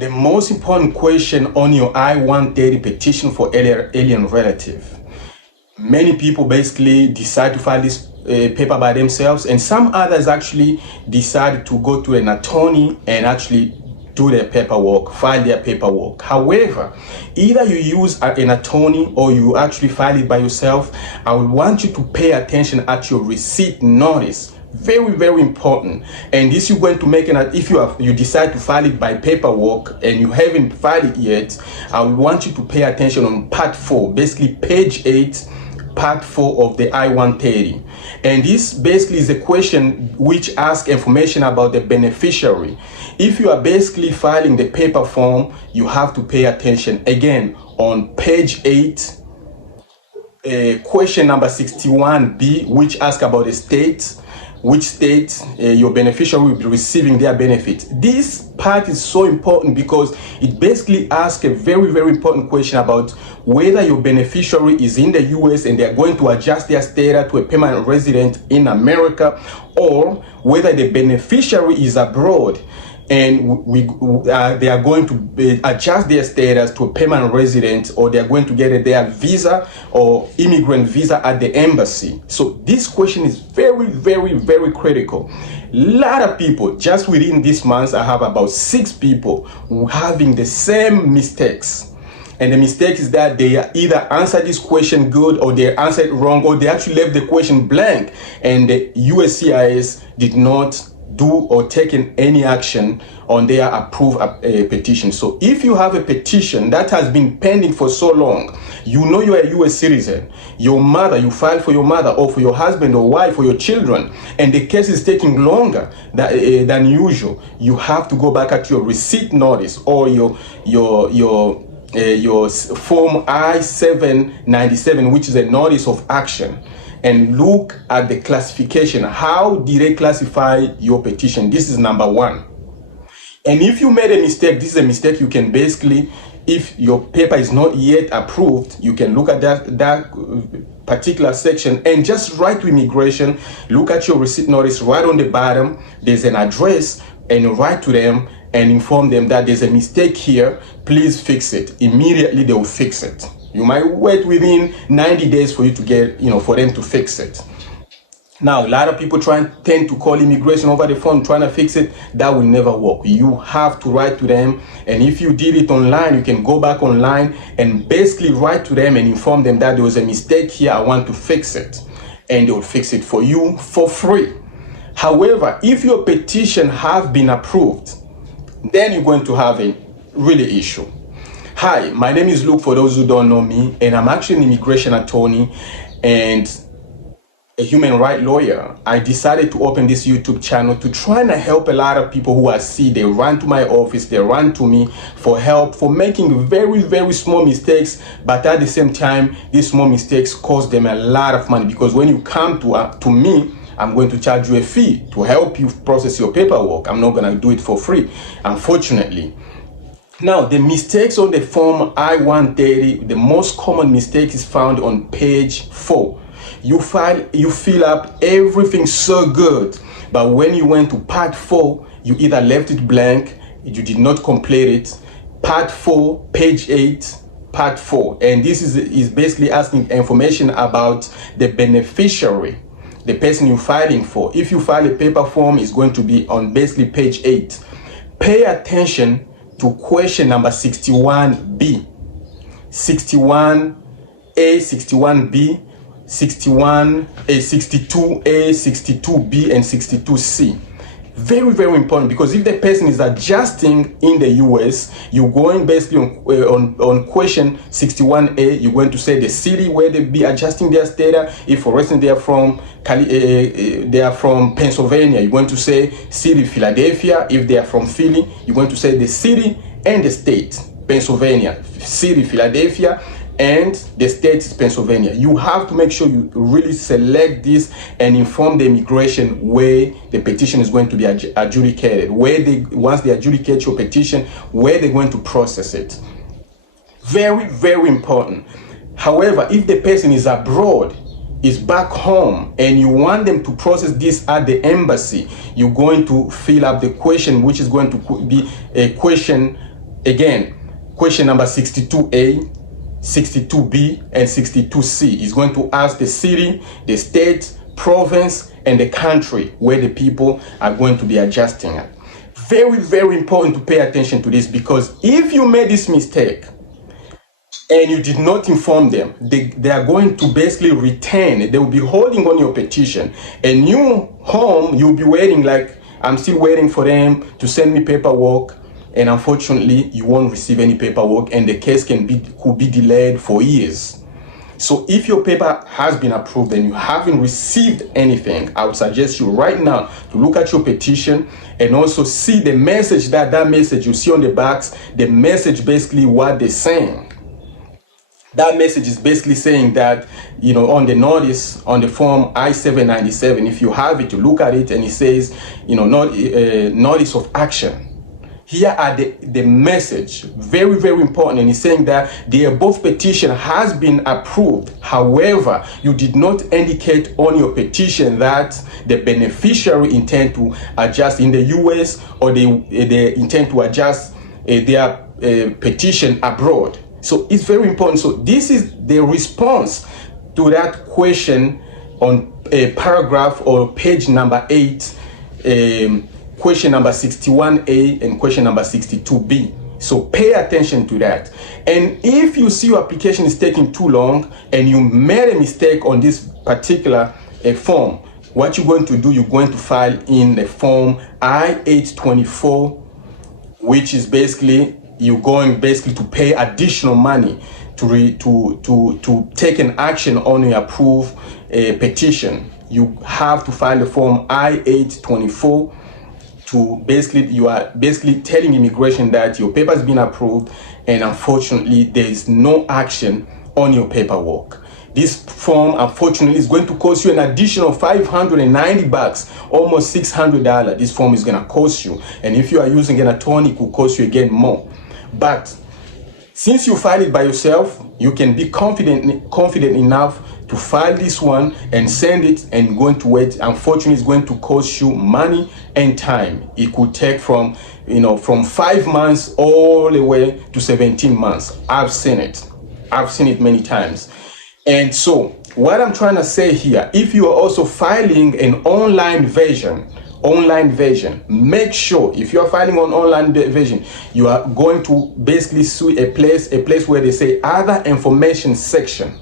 the most important question on your I-130 petition for alien relative. Many people basically decide to file this paper by themselves, and some others actually decide to go to an attorney and actually do their paperwork, file their paperwork. However, either you use an attorney or you actually file it by yourself, I would want you to pay attention at your receipt notice. Very, very important. And this you're going to make if you decide to file it by paperwork and you haven't filed it yet, I would want you to pay attention on part 4, basically page 8, part 4 of the I-130. And this basically is a question which asks information about the beneficiary. If you are basically filing the paper form, you have to pay attention again on page 8, question number 61B, which asks about the state, which state your beneficiary will be receiving their benefit. This part is so important because it basically asks a very, very important question about whether your beneficiary is in the US and they are going to adjust their status to a permanent resident in America, or whether the beneficiary is abroad and they are going to adjust their status to a permanent resident, or they are going to get their visa or immigrant visa at the embassy. So this question is very, very, very critical. A lot of people, just within this month, I have about 6 people who having the same mistakes. And the mistake is that they either answered this question good or they answered it wrong, or they actually left the question blank and the USCIS did not do or taken any action on their approved petition. So if you have a petition that has been pending for so long, you know you're a US citizen, your mother, you filed for your mother or for your husband or wife or your children, and the case is taking longer than usual, you have to go back at your receipt notice or your form I-797, which is a notice of action, and look at the classification. How did they classify your petition? This is number 1. And if you made a mistake, this is a mistake you can basically, if your paper is not yet approved, you can look at that particular section and just write to immigration, look at your receipt notice, right on the bottom, there's an address, and write to them and inform them that there's a mistake here, please fix it. Immediately they will fix it. You might wait within 90 days for you to get, for them to fix it. Now, a lot of people tend to call immigration over the phone trying to fix it. That will never work. You have to write to them. And if you did it online, you can go back online and basically write to them and inform them that there was a mistake here, I want to fix it. And they will fix it for you for free. However, if your petition has been approved, then you're going to have a really issue. Hi, my name is Luke, for those who don't know me, and I'm actually an immigration attorney and a human rights lawyer. I decided to open this YouTube channel to try and help a lot of people who I see. They run to my office, they run to me for help, for making very, very small mistakes, but at the same time, these small mistakes cost them a lot of money, because when you come to me, I'm going to charge you a fee to help you process your paperwork. I'm not going to do it for free, unfortunately. Now, the mistakes on the form I-130, the most common mistake is found on page 4. You fill up everything so good, but when you went to part 4, you either left it blank, you did not complete it. Part 4, page 8, part 4. And this is basically asking information about the beneficiary, the person you're filing for. If you file a paper form, it's going to be on basically page 8. Pay attention to question number 61B, 61A, 61B, 61A, 62A, 62B, and 62C. Very, very important, because if the person is adjusting in the US, you're going basically on question 61A, you're going to say the city where they be adjusting their status. If for instance they are from Pennsylvania, you're going to say city Philadelphia. If they are from Philly, you're going to say the city and the state, Pennsylvania, city Philadelphia, and the state is Pennsylvania. You have to make sure you really select this and inform the immigration where the petition is going to be adjudicated, once they adjudicate your petition, where they're going to process it. Very, very important. However, if the person is abroad, is back home, and you want them to process this at the embassy, you're going to fill up the question, which is going to be a question Again, question number 62A, 62B, and 62C is going to ask the city, the state, province, and the country where the people are going to be adjusting at. Very, very important to pay attention to this, because if you made this mistake and you did not inform them, they are going to basically return. They will be holding on your petition, and you home, you'll be waiting like, I'm still waiting for them to send me paperwork. And unfortunately, you won't receive any paperwork, and the case could be delayed for years. So if your paper has been approved and you haven't received anything, I would suggest you right now to look at your petition and also see the message, that message you see on the backs, the message basically what they're saying. That message is basically saying that, you know, on the notice, on the form I-797, if you have it, you look at it and it says, you know, notice of action. Here are the message, very, very important, and it's saying that the above petition has been approved. However, you did not indicate on your petition that the beneficiary intend to adjust in the US, or they intend to adjust their petition abroad. So it's very important. So this is the response to that question on paragraph or page number 8, question number 61A and question number 62B. So pay attention to that. And if you see your application is taking too long and you made a mistake on this particular form, what you're going to do, you're going to file in the form I-824, which is basically, you're going basically to pay additional money to take an action on your approved petition. You have to file the form I-824 to basically, you are basically telling immigration that your paper has been approved, and unfortunately there is no action on your paperwork. This form, unfortunately, is going to cost you an additional $590, almost $600. This form is going to cost you, and if you are using an attorney, it will cost you again more. But since you file it by yourself, you can be confident enough to file this one and send it, and going to wait. Unfortunately, it's going to cost you money and time. It could take from 5 months all the way to 17 months. I've seen it many times. And so what I'm trying to say here, if you are also filing an online version, make sure if you are filing on online version, you are going to basically see a place where they say other information section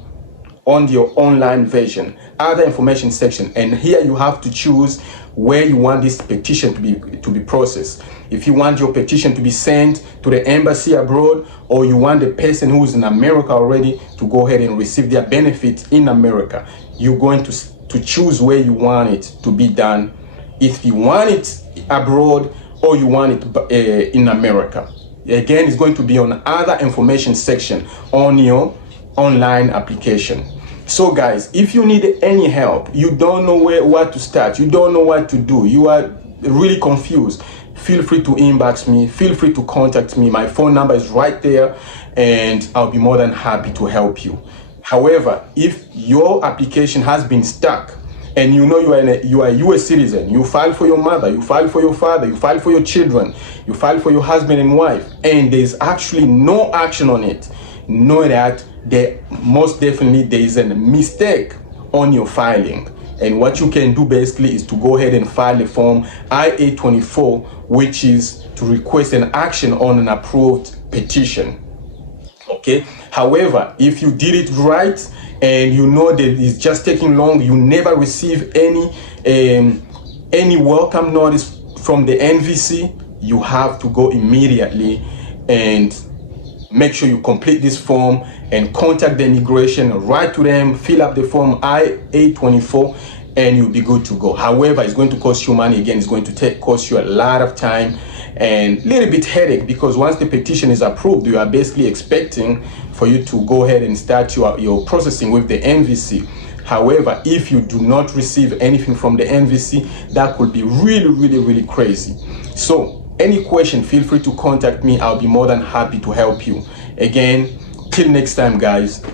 on your online version, other information section. And here you have to choose where you want this petition to be processed. If you want your petition to be sent to the embassy abroad, or you want the person who is in America already to go ahead and receive their benefits in America, you're going to choose where you want it to be done. If you want it abroad or you want it in America. Again, it's going to be on other information section on your online application. So guys, if you need any help, you don't know what to start, you don't know what to do, you are really confused, feel free to inbox me, feel free to contact me. My phone number is right there, and I'll be more than happy to help you. However, if your application has been stuck, and you know you are a US citizen, you file for your mother, you file for your father, you file for your children, you file for your husband and wife, and there's actually no action on it, know that most definitely there is a mistake on your filing. And what you can do basically is to go ahead and file the form I-824, which is to request an action on an approved petition. Okay. However, if you did it right and you know that it's just taking long, you never receive any welcome notice from the NVC, you have to go immediately and make sure you complete this form and contact the immigration, write to them, fill up the form I-824, and you'll be good to go. However, it's going to cost you money. Again, it's going to cost you a lot of time and a little bit headache, because once the petition is approved, you are basically expecting for you to go ahead and start your processing with the NVC. However, if you do not receive anything from the NVC, that could be really, really, really crazy. So any question, feel free to contact me. I'll be more than happy to help you. Again, till next time, guys.